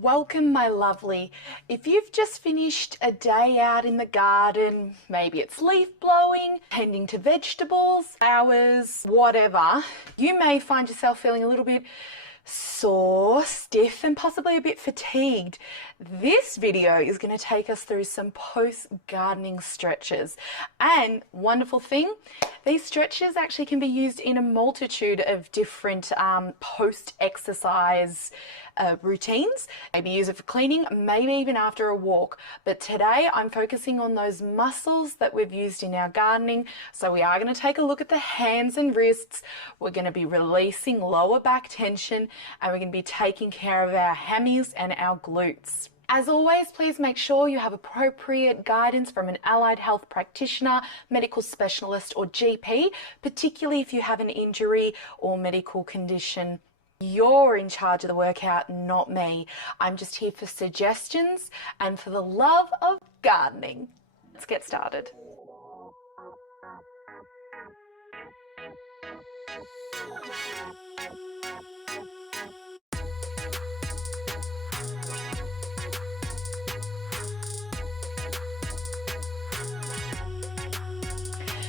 Welcome, my lovely. If you've just finished a day out in the garden, maybe it's leaf blowing, tending to vegetables, flowers, whatever, you may find yourself feeling a little bit sore, stiff, and possibly a bit fatigued. This video is going to take us through some post-gardening stretches. And wonderful thing, these stretches actually can be used in a multitude of different post-exercise routines. Maybe use it for cleaning, maybe even after a walk. But today I'm focusing on those muscles that we've used in our gardening. So we are going to take a look at the hands and wrists. We're going to be releasing lower back tension, and we're going to be taking care of our hammies and our glutes. As always, please make sure you have appropriate guidance from an allied health practitioner, medical specialist, or GP, particularly if you have an injury or medical condition. You're in charge of the workout, not me. I'm just here for suggestions and for the love of gardening. Let's get started.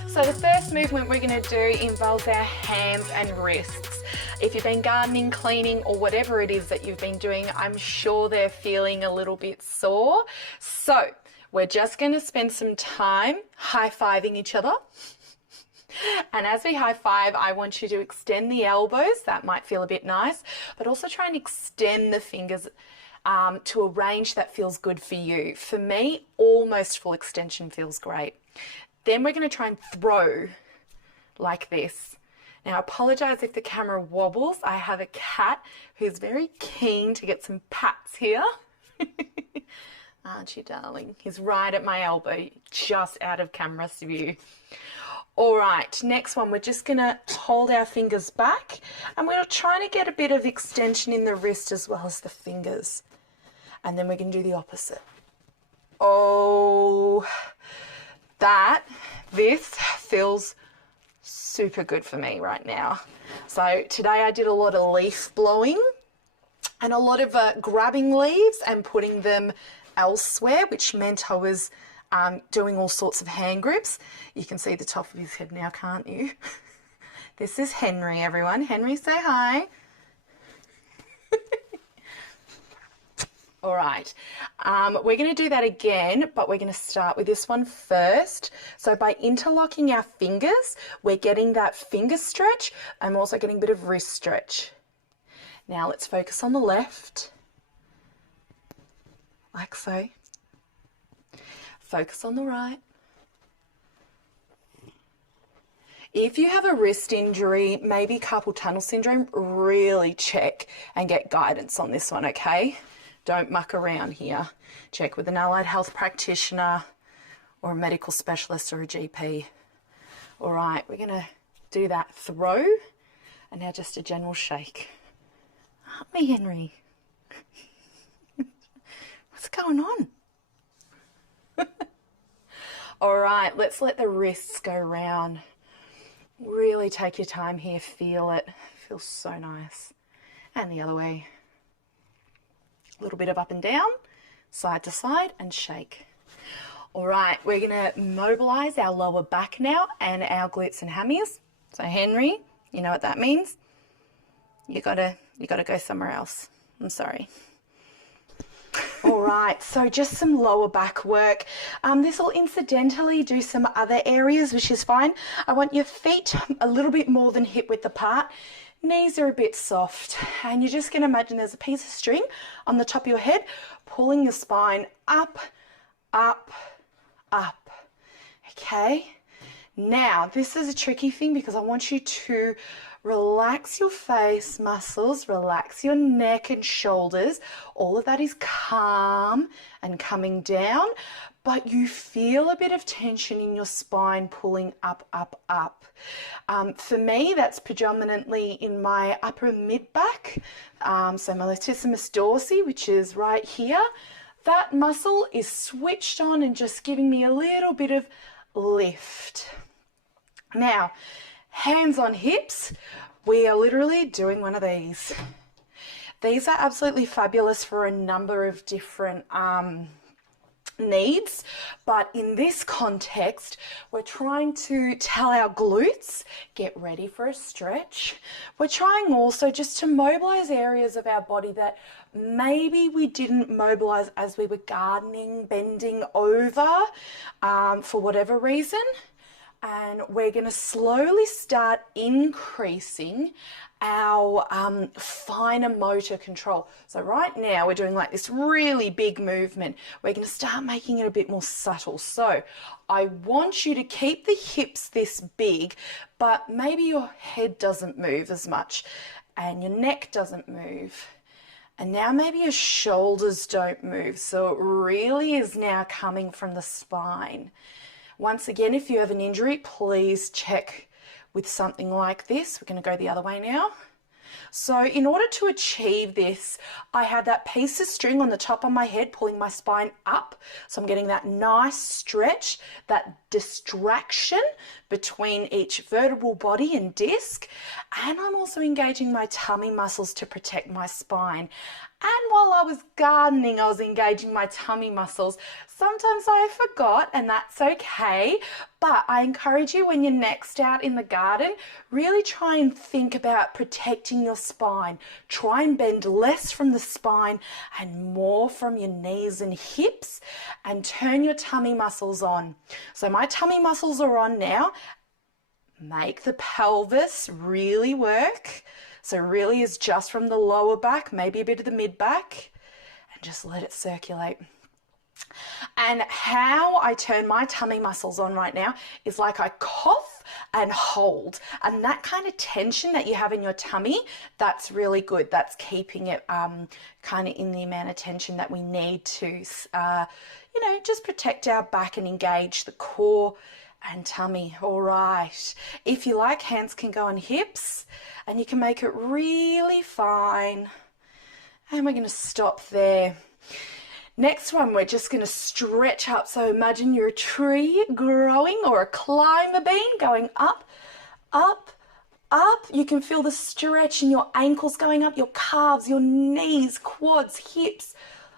So the first movement we're going to do involves our hands and wrists. If you've been gardening, cleaning, or whatever it is that you've been doing, I'm sure they're feeling a little bit sore. So we're just going to spend some time high-fiving each other. And as we high five, I want you to extend the elbows. That might feel a bit nice, but also try and extend the fingers to a range that feels good for you. For me, almost full extension feels great. Then we're going to try and throw like this. Now, I apologize if the camera wobbles. I have a cat who's very keen to get some pats here. Aren't you, darling? He's right at my elbow, just out of camera view. All right, next one, we're just going to hold our fingers back, and we're trying to get a bit of extension in the wrist as well as the fingers. And then we're going to do the opposite. Oh, this feels super good for me right now. So today I did a lot of leaf blowing and a lot of grabbing leaves and putting them elsewhere, which meant I was doing all sorts of hand grips. You can see the top of his head now, can't you? This is Henry, everyone. Henry, say hi. All right, we're going to do that again, but we're going to start with this one first. So by interlocking our fingers, we're getting that finger stretch. I'm also getting a bit of wrist stretch. Now let's focus on the left, like so. Focus on the right. If you have a wrist injury, maybe carpal tunnel syndrome, really check and get guidance on this one, okay? Don't muck around here. Check with an allied health practitioner or a medical specialist or a GP. All right, we're going to do that throw, and now just a general shake. Aren't we, Henry? What's going on? All right, let's let the wrists go round. Really take your time here, feel it. Feels so nice. And the other way. A little bit of up and down, side to side, and shake. All right, we're going to mobilize our lower back now and our glutes and hammies. So Henry, you know what that means? You gotta go somewhere else. I'm sorry. All right, so just some lower back work. This will incidentally do some other areas, which is fine. I want your feet a little bit more than hip width apart. Knees are a bit soft, and you're just going to imagine there's a piece of string on the top of your head, pulling your spine up, up, up. Okay? Now, this is a tricky thing because I want you to relax your face muscles, relax your neck and shoulders. All of that is calm and coming down, but you feel a bit of tension in your spine pulling up, up, up. For me, that's predominantly in my upper mid-back, so my latissimus dorsi, which is right here. That muscle is switched on and just giving me a little bit of lift. Now, hands on hips, we are literally doing one of these. These are absolutely fabulous for a number of different needs, but in this context we're trying to tell our glutes, get ready for a stretch. We're trying also just to mobilize areas of our body that maybe we didn't mobilize as we were gardening, bending over for whatever reason. And we're going to slowly start increasing our finer motor control. So right now we're doing like this really big movement. We're going to start making it a bit more subtle. So I want you to keep the hips this big, but maybe your head doesn't move as much and your neck doesn't move. And now maybe your shoulders don't move. So it really is now coming from the spine. Once again, if you have an injury, please check with something like this. We're going to go the other way now. So in order to achieve this, I had that piece of string on the top of my head pulling my spine up. So I'm getting that nice stretch, that distraction between each vertebral body and disc. And I'm also engaging my tummy muscles to protect my spine. And while I was gardening, I was engaging my tummy muscles. Sometimes I forgot, and that's okay. But I encourage you, when you're next out in the garden, really try and think about protecting your spine. Try and bend less from the spine and more from your knees and hips, and turn your tummy muscles on. So my tummy muscles are on now. Make the pelvis really work. So really is just from the lower back, maybe a bit of the mid back, and just let it circulate. And how I turn my tummy muscles on right now is like I cough and hold. And that kind of tension that you have in your tummy, that's really good. That's keeping it kind of in the amount of tension that we need to, just protect our back and engage the core and tummy. All right. If you like, hands can go on hips and you can make it really fine. And we're going to stop there. Next one, we're just going to stretch up. So imagine you're a tree growing or a climber bean going up, up, up. You can feel the stretch in your ankles going up, your calves, your knees, quads, hips,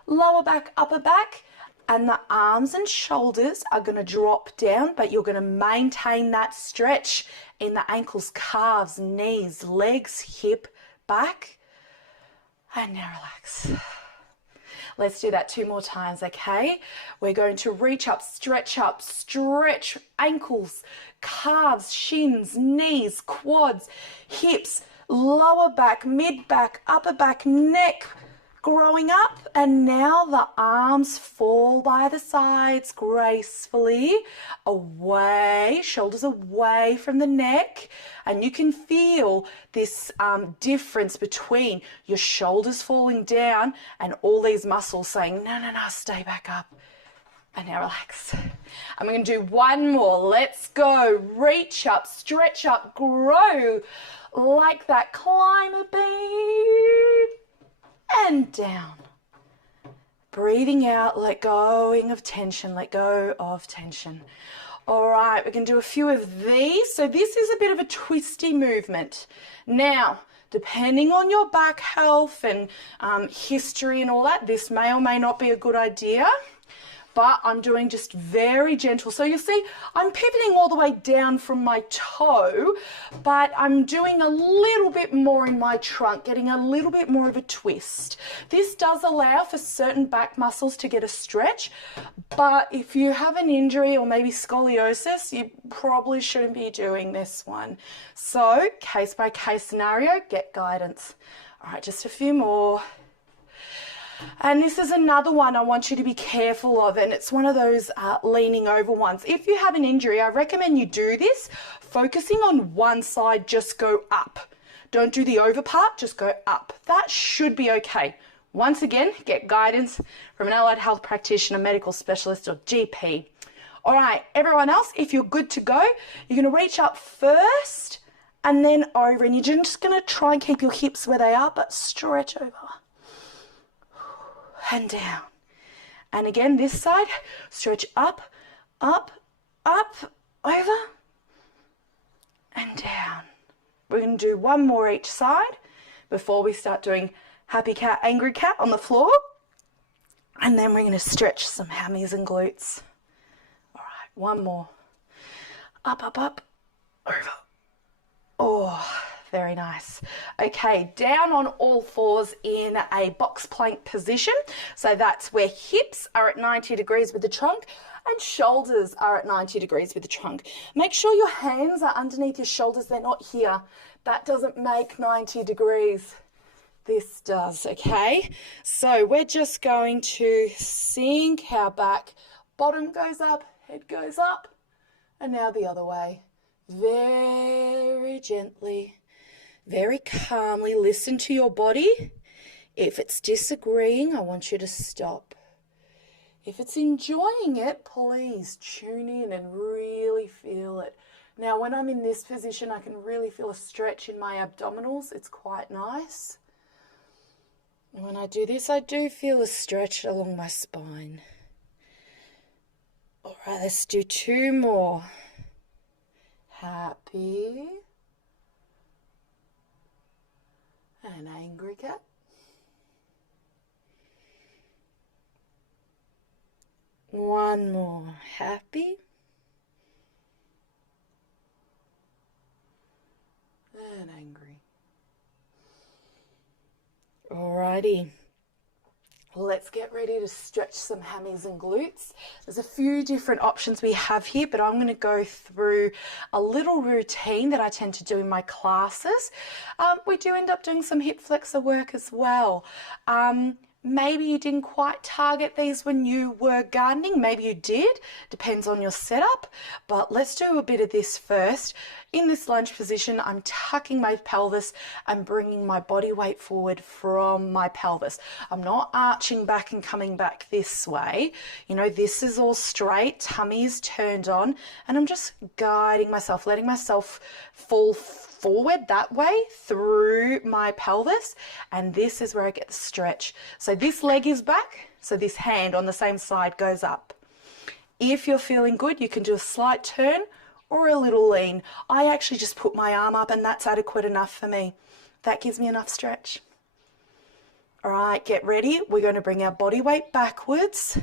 lower back, upper back. And the arms and shoulders are going to drop down, but you're going to maintain that stretch in the ankles, calves, knees, legs, hip, back. And now relax. Let's do that 2 more times, okay? We're going to reach up, stretch ankles, calves, shins, knees, quads, hips, lower back, mid back, upper back, neck, growing up. And now the arms fall by the sides gracefully, away, shoulders away from the neck. And you can feel this difference between your shoulders falling down and all these muscles saying, no, no, no, stay back up. And now relax. I'm going to do 1 more. Let's go. Reach up, stretch up, grow like that climber bean. And down. Breathing out, let go of tension, let go of tension. All right, we can do a few of these. So this is a bit of a twisty movement. Now, depending on your back health and history and all that, this may or may not be a good idea. But I'm doing just very gentle. So you see, I'm pivoting all the way down from my toe, but I'm doing a little bit more in my trunk, getting a little bit more of a twist. This does allow for certain back muscles to get a stretch, but if you have an injury or maybe scoliosis, you probably shouldn't be doing this one. So case by case scenario, get guidance. All right, just a few more. And this is another one I want you to be careful of, and it's one of those leaning over ones. If you have an injury, I recommend you do this, focusing on one side, just go up. Don't do the over part, just go up. That should be okay. Once again, get guidance from an allied health practitioner, medical specialist, or GP. All right, everyone else, if you're good to go, you're going to reach up first and then over, and you're just going to try and keep your hips where they are, but stretch over. And down. And again, this side, stretch up, up, up, over, and down. We're going to do 1 more each side before we start doing happy cat, angry cat on the floor. And then we're going to stretch some hammies and glutes. All right, one more. Up, up, up, over. Oh, very nice. Okay, down on all fours in a box plank position. So that's where hips are at 90 degrees with the trunk and shoulders are at 90 degrees with the trunk. Make sure your hands are underneath your shoulders. They're not here. That doesn't make 90 degrees. This does, okay? So we're just going to sink our back. Bottom goes up, head goes up, and now the other way. Very gently, very calmly listen to your body. If it's disagreeing, I want you to stop. If it's enjoying it, please tune in and really feel it. Now, when I'm in this position, I can really feel a stretch in my abdominals. It's quite nice. And when I do this, I do feel a stretch along my spine. All right, let's do 2 more. Happy and angry cat. One more. Happy and angry. Alrighty. Let's get ready to stretch some hammies and glutes. There's a few different options we have here, but I'm going to go through a little routine that I tend to do in my classes. We do end up doing some hip flexor work as well. Maybe you didn't quite target these when you were gardening. Maybe you did. Depends on your setup. But let's do a bit of this first. In this lunge position, I'm tucking my pelvis and bringing my body weight forward from my pelvis. I'm not arching back and coming back this way. You know, this is all straight. Tummy is turned on. And I'm just guiding myself, letting myself fall forward that way through my pelvis, and this is where I get the stretch. So this leg is back, so this hand on the same side goes up. If you're feeling good, you can do a slight turn or a little lean. I actually just put my arm up and that's adequate enough for me. That gives me enough stretch. All right, get ready. We're going to bring our body weight backwards.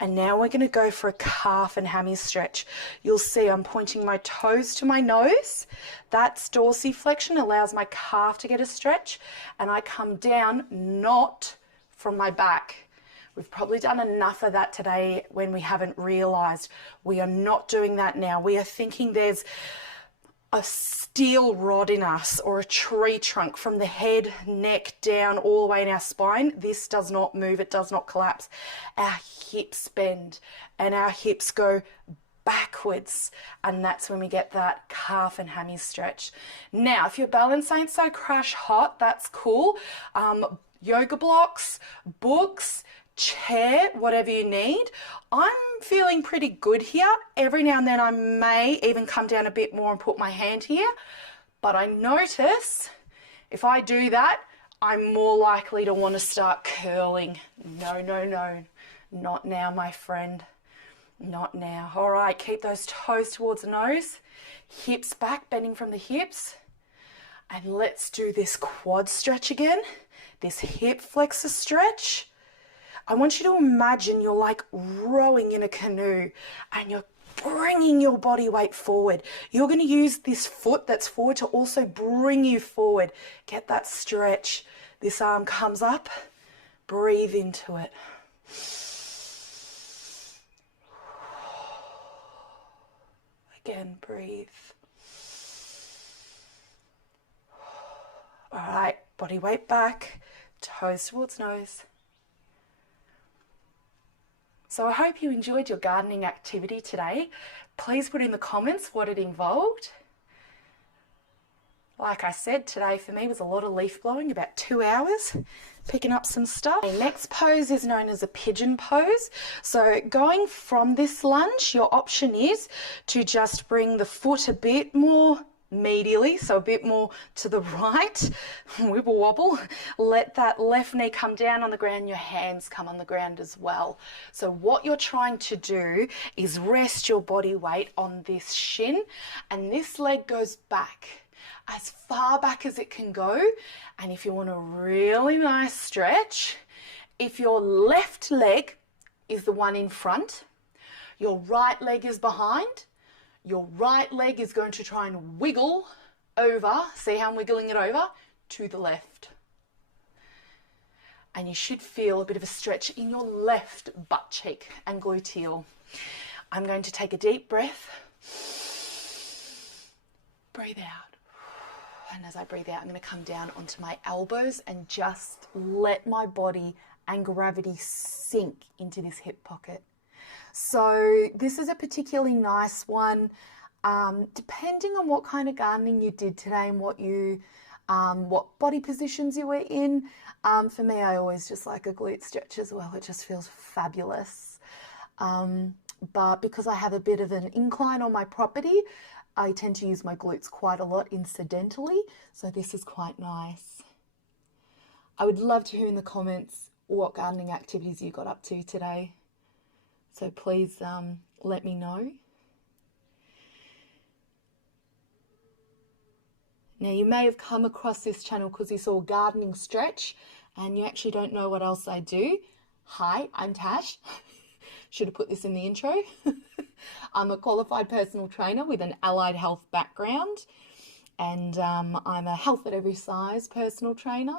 And now we're going to go for a calf and hammy stretch. You'll see I'm pointing my toes to my nose. That's dorsiflexion, allows my calf to get a stretch. And I come down, not from my back. We've probably done enough of that today when we haven't realized. We are not doing that now. We are thinking there's a steel rod in us or a tree trunk from the head, neck down all the way in our spine. This does not move, it does not collapse. Our hips bend and our hips go backwards, and that's when we get that calf and hammy stretch. Now, if your balance ain't so crash hot, that's cool. Yoga blocks, books, chair, whatever you need. I'm feeling pretty good here. Every now and then I may even come down a bit more and put my hand here, but I notice if I do that, I'm more likely to want to start curling. No, no, no, not now, my friend. Not now. All right, keep those toes towards the nose, hips back, bending from the hips. And let's do this quad stretch again, this hip flexor stretch. I want you to imagine you're like rowing in a canoe and you're bringing your body weight forward. You're going to use this foot that's forward to also bring you forward. Get that stretch. This arm comes up. Breathe into it. Again, breathe. All right, body weight back, toes towards nose. So I hope you enjoyed your gardening activity today. Please put in the comments what it involved. Like I said, today for me was a lot of leaf blowing, about 2 hours, picking up some stuff. The next pose is known as a pigeon pose. So going from this lunge, your option is to just bring the foot a bit more medially, so a bit more to the right, wibble wobble. Let that left knee come down on the ground, your hands come on the ground as well. So what you're trying to do is rest your body weight on this shin, and this leg goes back. as far back as it can go. And if you want a really nice stretch, if your left leg is the one in front, your right leg is behind, your right leg is going to try and wiggle over, see how I'm wiggling it over, to the left. And you should feel a bit of a stretch in your left butt cheek and gluteal. I'm going to take a deep breath. Breathe out. And as I breathe out, I'm going to come down onto my elbows and just let my body and gravity sink into this hip pocket. So this is a particularly nice one. Depending on what kind of gardening you did today and what body positions you were in. For me, I always just like a glute stretch as well. It just feels fabulous. But because I have a bit of an incline on my property, I tend to use my glutes quite a lot incidentally. So this is quite nice. I would love to hear in the comments what gardening activities you got up to today. So please let me know. Now you may have come across this channel because you saw gardening stretch and you actually don't know what else I do. Hi, I'm Tash. Should have put this in the intro. I'm a qualified personal trainer with an allied health background, and I'm a health at every size personal trainer.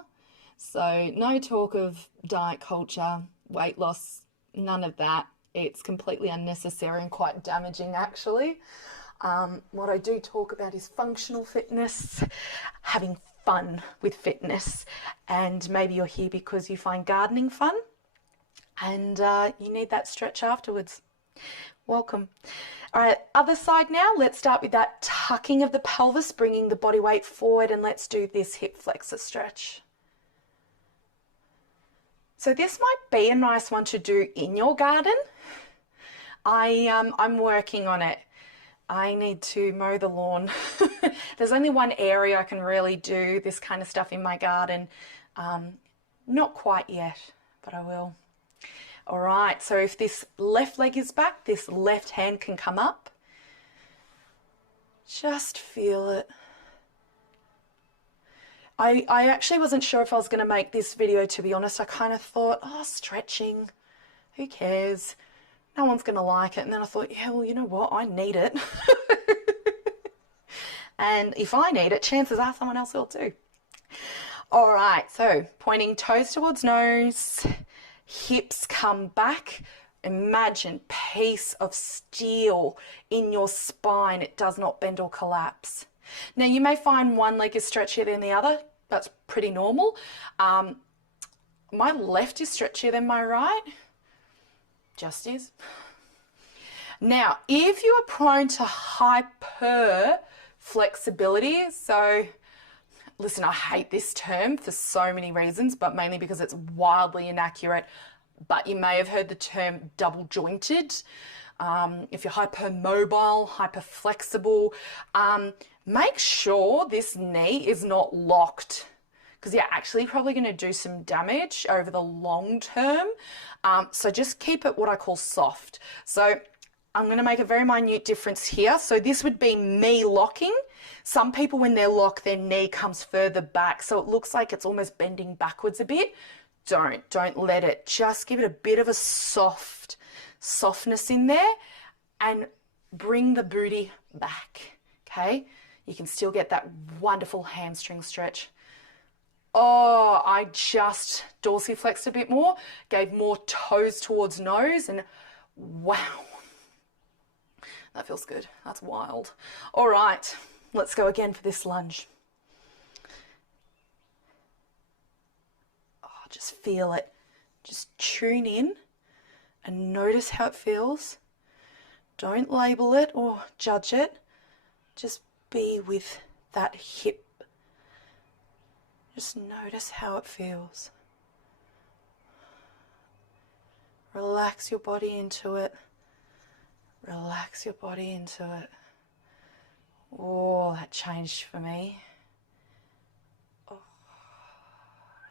So no talk of diet culture, weight loss, none of that. It's completely unnecessary and quite damaging actually. What I do talk about is functional fitness, having fun with fitness, and maybe you're here because you find gardening fun and you need that stretch afterwards. Welcome. All right, other side now. Let's start with that tucking of the pelvis, bringing the body weight forward, and let's do this hip flexor stretch. So this might be a nice one to do in your garden. I'm working on it. I need to mow the lawn. There's only one area I can really do this kind of stuff in my garden. Not quite yet, but I will. All right, so if this left leg is back, this left hand can come up. Just feel it. I actually wasn't sure if I was going to make this video, to be honest. I kind of thought, oh, stretching, who cares? No one's going to like it. And then I thought, yeah, well, you know what? I need it. And if I need it, chances are someone else will too. All right, so pointing toes towards nose, hips come back. Imagine piece of steel in your spine. It does not bend or collapse. Now you may find one leg is stretchier than the other. That's pretty normal. My left is stretchier than my right. Just is. Now, if you are prone to hyper flexibility, so listen, I hate this term for so many reasons, but mainly because it's wildly inaccurate. But you may have heard the term double jointed. If you're hypermobile, hyperflexible, make sure this knee is not locked, because you're actually probably going to do some damage over the long term. So just keep it what I call soft. So I'm going to make a very minute difference here. So this would be me locking. Some people, when they're locked, their knee comes further back, so it looks like it's almost bending backwards a bit. Don't let it. Just give it a bit of a softness in there and bring the booty back, okay? You can still get that wonderful hamstring stretch. Oh, I just dorsiflexed a bit more, gave more toes towards nose, and wow, that feels good. That's wild. All right, let's go again for this lunge. Oh, just feel it. Just tune in and notice how it feels. Don't label it or judge it. Just be with that hip. Just notice how it feels. Relax your body into it. Relax your body into it. Oh, that changed for me. Oh,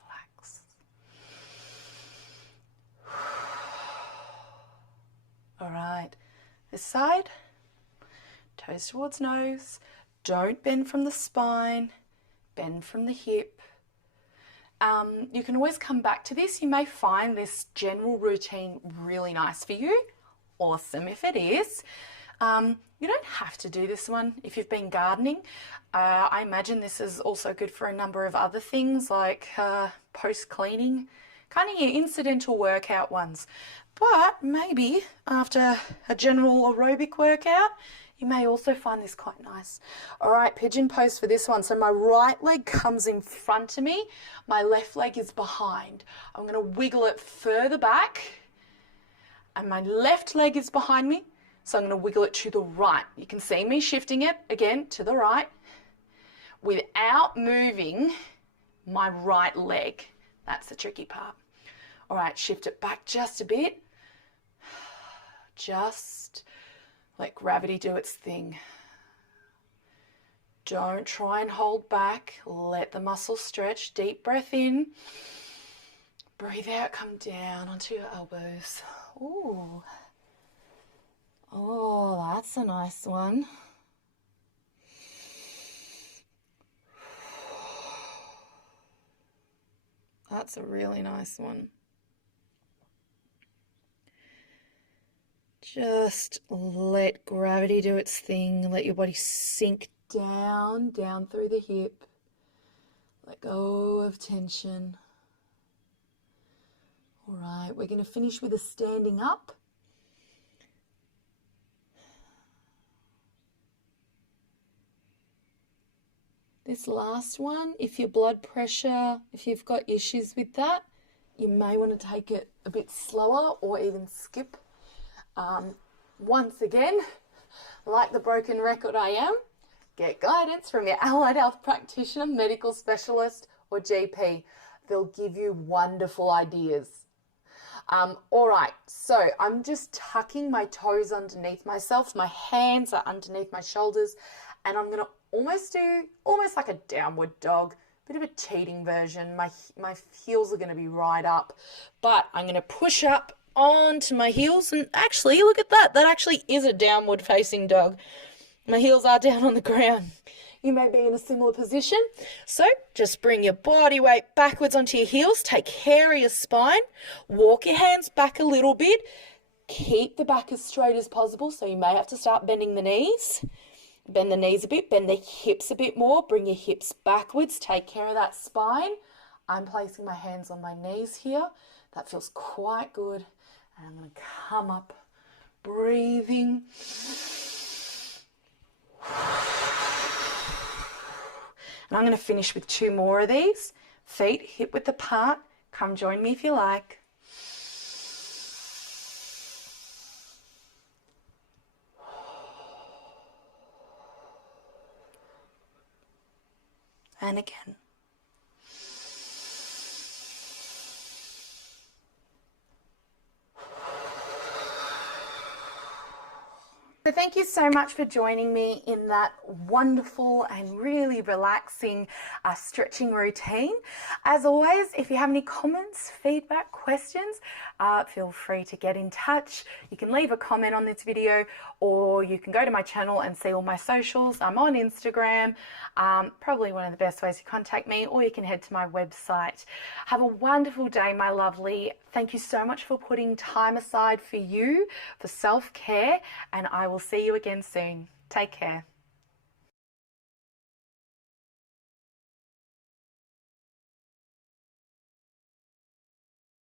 relax. All right, this side, toes towards nose, Don't bend from the spine, bend from the hip. You can always come back to this. You may find this general routine really nice for you. Awesome if it is. You don't have to do this one if you've been gardening. I imagine this is also good for a number of other things like post-cleaning, kind of your incidental workout ones. But maybe after a general aerobic workout, you may also find this quite nice. All right, pigeon pose for this one. So my right leg comes in front of me. My left leg is behind. I'm going to wiggle it further back. And my left leg is behind me. So I'm going to wiggle it to the right. You can see me shifting it again to the right without moving my right leg. That's the tricky part. All right, shift it back just a bit. Just let gravity do its thing. Don't try and hold back. Let the muscles stretch. Deep breath in. Breathe out, come down onto your elbows. Ooh. Oh, that's a nice one. That's a really nice one. Just let gravity do its thing. Let your body sink down through the hip. Let go of tension. All right, we're going to finish with a standing up. This last one, if your blood pressure, if you've got issues with that, you may want to take it a bit slower or even skip. Once again, like the broken record I am, get guidance from your allied health practitioner, medical specialist, or GP. They'll give you wonderful ideas. All right, so I'm just tucking my toes underneath myself. My hands are underneath my shoulders, and I'm going to almost like a downward dog, bit of a cheating version. My heels are going to be right up, but I'm going to push up onto my heels, and actually, look at that. That actually is a downward facing dog. My heels are down on the ground. You may be in a similar position. So just bring your body weight backwards onto your heels. Take care of your spine. Walk your hands back a little bit. Keep the back as straight as possible. So you may have to start bending the knees. Bend the knees a bit. Bend the hips a bit more. Bring your hips backwards. Take care of that spine. I'm placing my hands on my knees here. That feels quite good. And I'm going to come up, breathing. And I'm going to finish with 2 more of these. Feet hip width apart. Come join me if you like. And again. So thank you so much for joining me in that wonderful and really relaxing stretching routine. As always, if you have any comments, feedback, questions, feel free to get in touch. You can leave a comment on this video, or you can go to my channel and see all my socials. I'm on Instagram, probably one of the best ways to contact me, or you can head to my website. Have a wonderful day, my lovely. Thank you so much for putting time aside for you, for self-care, and I will see you again soon. Take care.